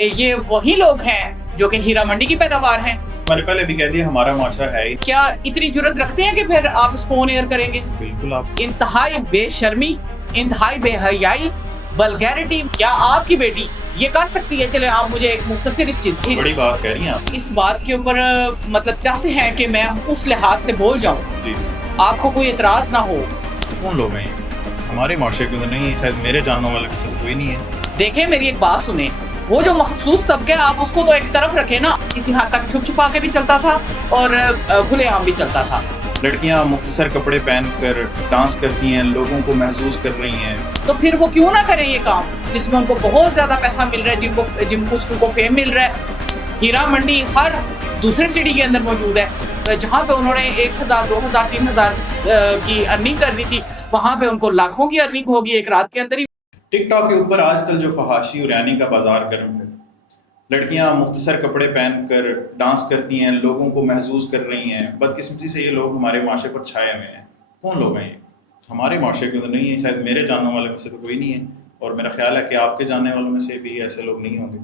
یہ وہی لوگ ہیں جو کہ ہیرا منڈی کی پیداوار ہیں. میں نے پہلے بھی کہہ دیا ہمارا معاشرہ ہے ہی. کیا اتنی جرت رکھتے ہیں کہ پھر آپ اس کو آن ایئر کریں گے؟ بالکل. آپ انتہائی بے شرمی، انتہائی بے حیائی، ولگیرٹی. کیا آپ کی بیٹی یہ کر سکتی ہے؟ چلے آپ مجھے ایک مختصر اس چیز کی بڑی بات کہہ رہی ہیں آپ. اس بات کے اوپر مطلب چاہتے ہیں کہ میں اس لحاظ سے بول جاؤں جی. آپ کو کوئی اعتراض نہ ہو. کون لوگ ہیں یہ؟ ہمارے معاشرے کے اندر نہیں ہے، شاید میرے جاننے والے کسی کوئی نہیں ہے. دیکھیں میری ایک بات سنیں، وہ جو مخصوص طبقہ آپ اس کو تو ایک طرف رکھیں نا. کسی حد تک چھپ چھپا کے بھی چلتا تھا اور کھلے عام بھی چلتا تھا. لڑکیاں مختصر کپڑے پہن کر ڈانس کرتی ہیں، لوگوں کو محظوظ کر رہی ہیں. تو پھر وہ کیوں نہ کریں یہ کام جس میں ان کو بہت زیادہ پیسہ مل رہا ہے، جن کو فیم مل رہا ہے. ہیرا منڈی ہر دوسرے سٹی کے اندر موجود ہے. جہاں پہ انہوں نے 1000 2000 3000 کی ارننگ کرنی تھی، وہاں پہ ان کو لاکھوں کی ارننگ ہوگی ایک رات کے اندر ہی. ٹک ٹاک کے اوپر آج کل جو فحاشی اور یعنی کا بازار گرم ہے. لڑکیاں مختصر کپڑے پہن کر ڈانس کرتی ہیں، لوگوں کو محظوظ کر رہی ہیں. بدقسمتی سے یہ لوگ ہمارے معاشرے پر چھائے ہوئے ہیں. کون لوگ ہیں یہ؟ ہمارے معاشرے کے اندر نہیں ہے، شاید میرے جاننے والے میں سے تو کوئی نہیں ہے، اور میرا خیال ہے کہ آپ کے جاننے والوں میں سے بھی ایسے لوگ نہیں ہوں گے.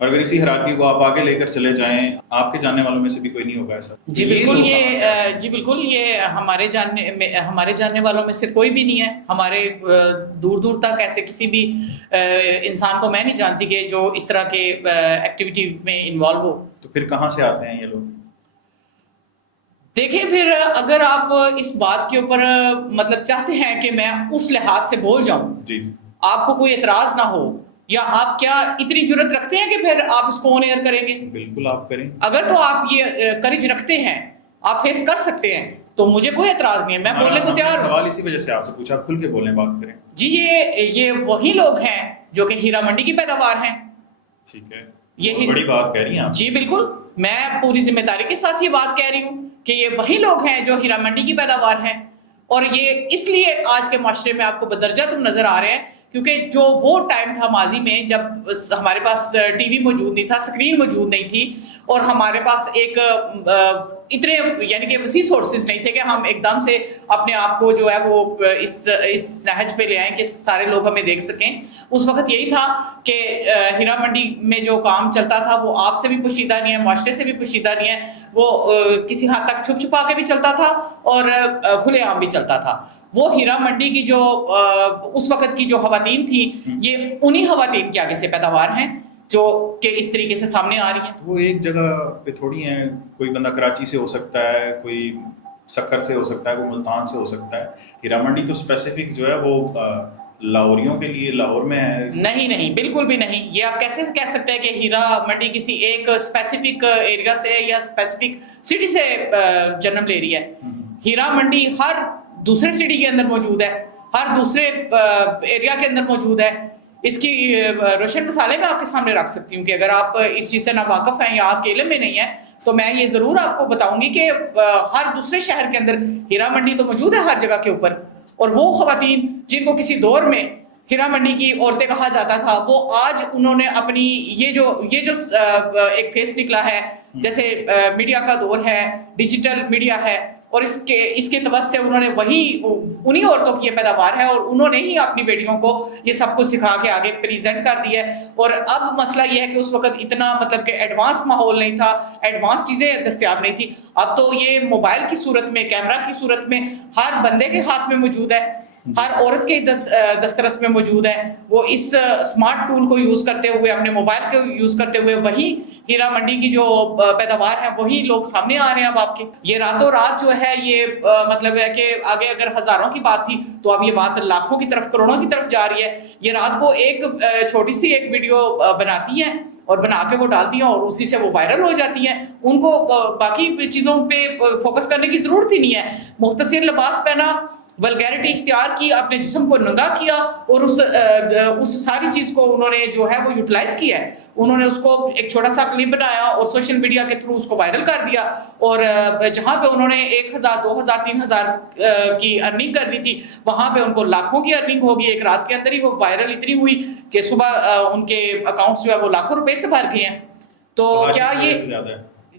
اور اگر اسی ہرارکی کو آپ آگے لے کر چلے جائیں، آپ کے جاننے والوں میں سے بھی کوئی نہیں ہوگا ایسا. جی بالکل یہ ہمارے جاننے والوں میں سے کوئی بھی نہیں ہے. ہمارے دور دور تک ایسے کسی بھی انسان کو میں نہیں جانتی کہ جو اس طرح کے ایکٹیویٹی میں انوالو ہو. تو پھر کہاں سے آتے ہیں یہ لوگ؟ دیکھیں پھر اگر آپ اس بات کے اوپر مطلب چاہتے ہیں کہ میں اس لحاظ سے بول جاؤں جی. آپ کو کوئی اعتراض نہ ہو، یا آپ کیا اتنی جرت رکھتے ہیں کہ پھر آپ اس کو آن ایئر کریں گے؟ بالکل آپ کریں. اگر تو آپ یہ کرج رکھتے ہیں، آپ فیس کر سکتے ہیں، تو مجھے کوئی اعتراض نہیں ہے، میں بولنے کو تیار ہوں. سوال اسی وجہ سے آپ سے پوچھا، آپ کھل کے بولیں، بات کریں. جی یہ وہی لوگ ہیں جو کہ ہیرا منڈی کی پیداوار ہیں. ٹھیک ہے. یہ بڑی بات کہہ رہی ہیں آپ. جی بالکل، میں پوری ذمہ داری کے ساتھ یہ بات کہہ رہی ہوں کہ یہ وہی لوگ ہیں جو ہیرا منڈی کی پیداوار ہیں. اور یہ اس لیے آج کے معاشرے میں آپ کو بدرجہ تم نظر آ رہے ہیں کیونکہ جو وہ ٹائم تھا ماضی میں جب ہمارے پاس ٹی وی موجود نہیں تھا، اسکرین موجود نہیں تھی، اور ہمارے پاس ایک اتنے یعنی کہ وسیع سورسز نہیں تھے کہ ہم ایک دم سے اپنے آپ کو جو ہے وہ اس نہج پہ لے آئیں کہ سارے لوگ ہمیں دیکھ سکیں. اس وقت یہی تھا کہ ہیرا منڈی میں جو کام چلتا تھا وہ آپ سے بھی پوشیدہ نہیں ہے، معاشرے سے بھی پوشیدہ نہیں ہے. وہ کسی حد تک چھپ چھپا کے بھی چلتا تھا اور کھلے عام بھی چلتا تھا. وہ ہیرا منڈی کی جو اس وقت کی جو خواتین تھیں، یہ انہی خواتین کی آگے سے پیداوار ہیں جو کہ اس طریقے سے سامنے آ رہی ہیں. وہ ایک جگہ پہ تھوڑی ہیں. کوئی بندہ کراچی سے ہو سکتا ہے، کوئی سکھر سے ہو سکتا ہے، کوئی ملتان سے ہو سکتا ہے. ہیرا منڈی تو اسپیسیفک جو ہے وہ لاہوریوں کے لیے لاہور میں ہے. نہیں بالکل بھی نہیں. یہ آپ کیسے کہہ سکتے ہیں کہ ہیرا منڈی کسی ایک اسپیسیفک ایریا سے یا اسپیسیفک سٹی سے جنم لے رہی ہے. ہیرا منڈی ہر دوسرے سٹی کے اندر موجود ہے، ہر دوسرے ایریا کے اندر موجود ہے. اس کی روشن مثالیں میں آپ کے سامنے رکھ سکتی ہوں کہ اگر آپ اس چیز سے ناواقف ہیں یا آپ کے علم میں نہیں ہے تو میں یہ ضرور آپ کو بتاؤں گی کہ ہر دوسرے شہر کے اندر ہیرا منڈی تو موجود ہے ہر جگہ کے اوپر. اور وہ خواتین جن کو کسی دور میں ہیرا منڈی کی عورتیں کہا جاتا تھا، وہ آج انہوں نے اپنی یہ جو ایک فیس نکلا ہے، جیسے میڈیا کا دور ہے، ڈیجیٹل میڈیا ہے، اور اس کے توسط سے انہوں نے انہی عورتوں کی یہ پیداوار ہے اور انہوں نے ہی اپنی بیٹیوں کو یہ سب کچھ سکھا کے آگے پریزنٹ کر دیا ہے. اور اب مسئلہ یہ ہے کہ اس وقت اتنا مطلب کہ ایڈوانس ماحول نہیں تھا، ایڈوانس چیزیں دستیاب نہیں تھی. اب تو یہ موبائل کی صورت میں، کیمرہ کی صورت میں ہر بندے کے ہاتھ میں موجود ہے، ہر عورت کے دسترس میں موجود ہے. وہ اس اسمارٹ ٹول کو یوز کرتے ہوئے، اپنے موبائل کو یوز کرتے ہوئے وہی ہیرا منڈی کی جو پیداوار ہے وہی لوگ سامنے آ رہے ہیں. اب آپ کے یہ راتوں رات جو ہے یہ مطلب ہے کہ آگے اگر ہزاروں کی بات تھی تو اب یہ بات لاکھوں کی طرف، کروڑوں کی طرف جا رہی ہے. یہ رات کو ایک چھوٹی سی ایک ویڈیو بناتی ہیں اور بنا کے وہ ڈالتی ہیں اور اسی سے وہ وائرل ہو جاتی ہیں. ان کو باقی چیزوں پہ فوکس کرنے کی ضرورت ہی نہیں ہے. مختصر لباس پہنا، ولگیرٹی اختیار کی، اپنے جسم کو ننگا کیا اور اس ساری چیز کو انہوں نے جو ہے وہ یوٹیلائز کیا ہے. انہوں نے اس کو ایک چھوٹا سا کلپ بنایا اور سوشل میڈیا کے تھرو اس کو وائرل کر دیا. اور جہاں پہ انہوں نے 1000 2000 3000 کی ارننگ کرنی تھی، وہاں پہ ان کو لاکھوں کی ارننگ ہوگی. ایک رات کے اندر ہی وہ وائرل اتنی ہوئی کہ صبح ان کے اکاؤنٹس جو ہے وہ لاکھوں روپے سے بھر گئے ہیں. تو کیا یہ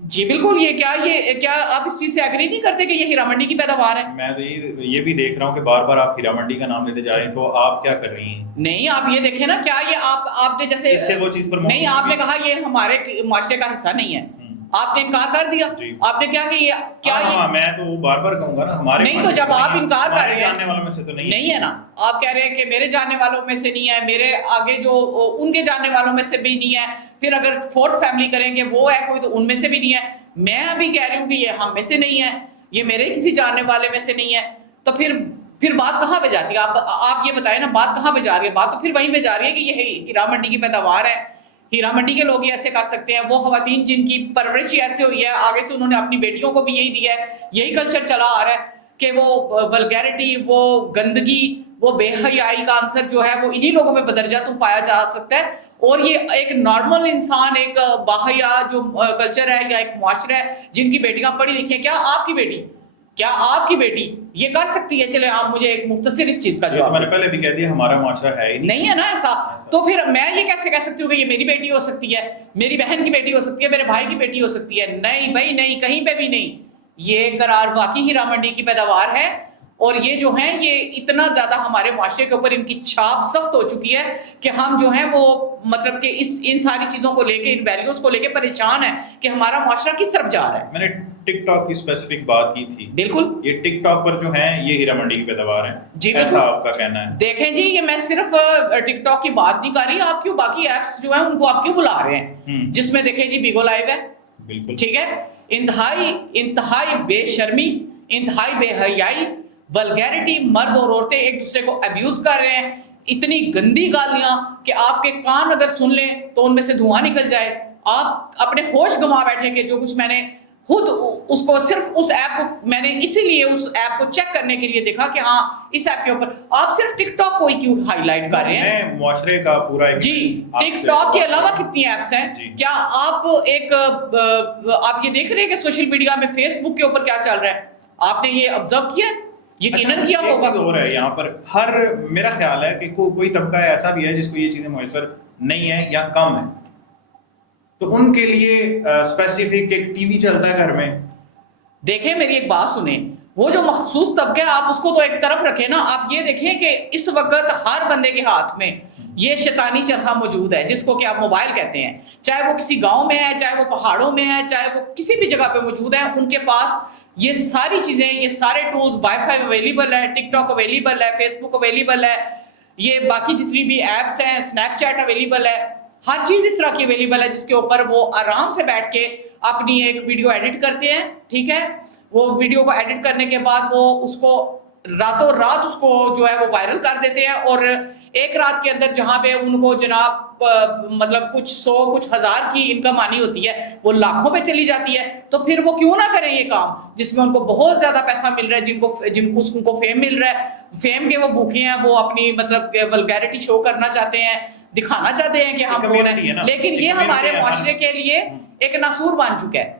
جی بالکل. یہ کیا آپ اس چیز سے ایگری نہیں کرتے کہ یہ ہیرا منڈی کی پیداوار ہے؟ میں تو یہ بھی دیکھ رہا ہوں کہ بار بار آپ ہیرا منڈی کا نام لیتے جا رہے ہیں, تو آپ کیا کر رہی ہیں؟ نہیں, آپ یہ دیکھیں نا, کیا یہ آپ نے جیسے اس سے وہ چیز پر نہیں, آپ نے کہا یہ ہمارے معاشرے کا حصہ نہیں ہے, آپ نے انکار کر دیا. آپ نے کیا کہ کیا ہاں, میں تو بار بار کہوں گا نا ہمارے نہیں, تو جب آپ انکار کر رہے ہیں, جاننے والوں میں سے تو نہیں ہے نا, آپ کہہ رہے ہیں کہ میرے جاننے والوں میں سے نہیں ہے, میرے آگے جو ان کے جاننے والوں میں سے بھی نہیں ہے, پھر اگر فورتھ فیملی کریں گے وہ ہے کوئی تو ان میں سے بھی نہیں ہے. میں ابھی کہہ رہی ہوں کہ یہ ہم میں سے نہیں ہے, یہ میرے کسی جاننے والے میں سے نہیں ہے, تو پھر بات کہاں پہ جاتی ہے؟ آپ یہ بتائیں نا, بات کہاں پہ جا رہی ہے؟ بات تو پھر وہیں پہ جا رہی ہے کہ یہ ہیرا منڈی کی پیداوار ہے, ہیرا منڈی کے لوگ ہی ایسے کر سکتے ہیں. وہ خواتین جن کی پرورش ہی ایسے ہوئی ہے, آگے سے انہوں نے اپنی بیٹیوں کو بھی یہی دیا ہے, یہی کلچر چلا آ رہا ہے کہ وہ ولگیرٹی, وہ گندگی, وہ بے حیائی کا عنصر جو ہے وہ انہی لوگوں میں بدرجہ تو پایا جا سکتا ہے. اور یہ ایک نارمل انسان, ایک باحیا جو کلچر ہے یا ایک معاشرہ ہے جن کی بیٹیاں پڑھی لکھی ہیں, کیا آپ کی بیٹی یہ کر سکتی ہے؟ چلے آپ مجھے ایک مختصر اس چیز کا جواب. میں نے پہلے بھی کہہ دیا ہمارا معاشرہ ہے ہی نہیں ہے نا ایسا. تو پھر میں یہ کیسے کہہ سکتی ہوں کہ یہ میری بیٹی ہو سکتی ہے, میری بہن کی بیٹی ہو سکتی ہے, میرے بھائی کی بیٹی ہو سکتی ہے؟ نہیں بھائی نہیں, کہیں پہ بھی نہیں. یہ قرار واقعی ہیرا منڈی کی پیداوار ہے, اور یہ جو ہیں یہ اتنا زیادہ ہمارے معاشرے کے اوپر ان کی چھاپ سخت ہو چکی ہے کہ ہم جو ہیں وہ مطلب کہ ان ساری چیزوں کو لے کے, ان ویلیوز کو لے کے پریشان ہیں کہ ہمارا معاشرہ کس طرف جا رہا ہے. میں نے ٹک ٹاک کی اسپیسیفک بات کی تھی. بالکل, یہ ٹک ٹاک پر جو ہیں یہ ہیرا منڈی کی پیداوار ہے. جی ایسا آپ کا کہنا ہے؟ دیکھیں جی, یہ میں صرف ٹک ٹاک کی بات نہیں کر رہی, آپ کیوں باقی ایپس جو ہیں ان کو آپ کیوں بلا رہے ہیں, جس میں دیکھیں جی بیگو لائیو ہے, بالکل ٹھیک ہے, انتہائی بے شرمی, انتہائی بے حیائی, ولگیرٹی, مرد اور عورتیں ایک دوسرے کو ابیوز کر رہے ہیں, اتنی گندی گالیاں کہ آپ کے کان اگر سن لیں تو ان میں سے دھواں نکل جائے. آپ اپنے ہوش گنوا بیٹھے کہ جو کچھ میں نے خود اس کو صرف اس ایپ کو میں نے اسی لیے اس ایپ کو چیک کرنے کے لیے دیکھا کہ ہاں اس ایپ کے اوپر آپ صرف ٹک ٹاک کو ہی کیوں ہائی لائٹ کر رہے ہیں؟ میں معاشرے کا پورا ایک جی, ٹک ٹاک کے علاوہ کتنی ایپس ہیں. کیا آپ آپ یہ دیکھ رہے ہیں کہ سوشل میڈیا میں فیس بک کے اوپر کیا چل رہا ہے؟ آپ نے یہ آبزرو کیا ہے؟ یقیناً کیا ہوگا. ایک چیز اور ہے یہاں پر, میرا خیال ہے کہ کوئی طبقہ ایسا بھی ہے جس کو یہ چیزیں میسر نہیں ہے یا کم ہے, تو ان کے لیے اسپیسیفک ایک ٹی وی چلتا ہے گھر میں. دیکھیں میری ایک بات سنیں, وہ جو مخصوص طبقہ ہے آپ اس کو تو ایک طرف رکھیں نا. آپ یہ دیکھیں کہ اس وقت ہر بندے کے ہاتھ میں یہ شیطانی چرخا موجود ہے جس کو کہ آپ موبائل کہتے ہیں, چاہے وہ کسی گاؤں میں ہے, چاہے وہ پہاڑوں میں ہے, چاہے وہ کسی بھی جگہ پہ موجود ہے, ان کے پاس یہ ساری چیزیں, یہ سارے ٹولز, وائی فائی اویلیبل ہے, ٹک ٹاک اویلیبل ہے, فیس بک اویلیبل ہے, یہ باقی جتنی بھی ایپس ہیں, اسنیپ چیٹ اویلیبل ہے, ہر چیز اس طرح کی اویلیبل ہے جس کے اوپر وہ آرام سے بیٹھ کے اپنی ایک ویڈیو ایڈٹ کرتے ہیں. ٹھیک ہے, وہ ویڈیو کو ایڈٹ کرنے کے بعد وہ اس کو راتوں رات اس کو جو ہے وہ وائرل کر دیتے ہیں, اور ایک رات کے اندر جہاں پہ ان کو جناب مطلب کچھ 100 کچھ 1000 کی انکم آنی ہوتی ہے وہ لاکھوں پہ چلی جاتی ہے. تو پھر وہ کیوں نہ کریں یہ کام جس میں ان کو بہت زیادہ پیسہ مل رہا ہے, جن کو فیم مل رہا ہے, فیم کے وہ بھوکے ہیں, وہ اپنی مطلب ولگیرٹی شو کرنا چاہتے ہیں, دکھانا چاہتے ہیں کہ ہم کون ہیں, لیکن یہ ہمارے معاشرے کے لیے ایک ناسور بن چکا ہے.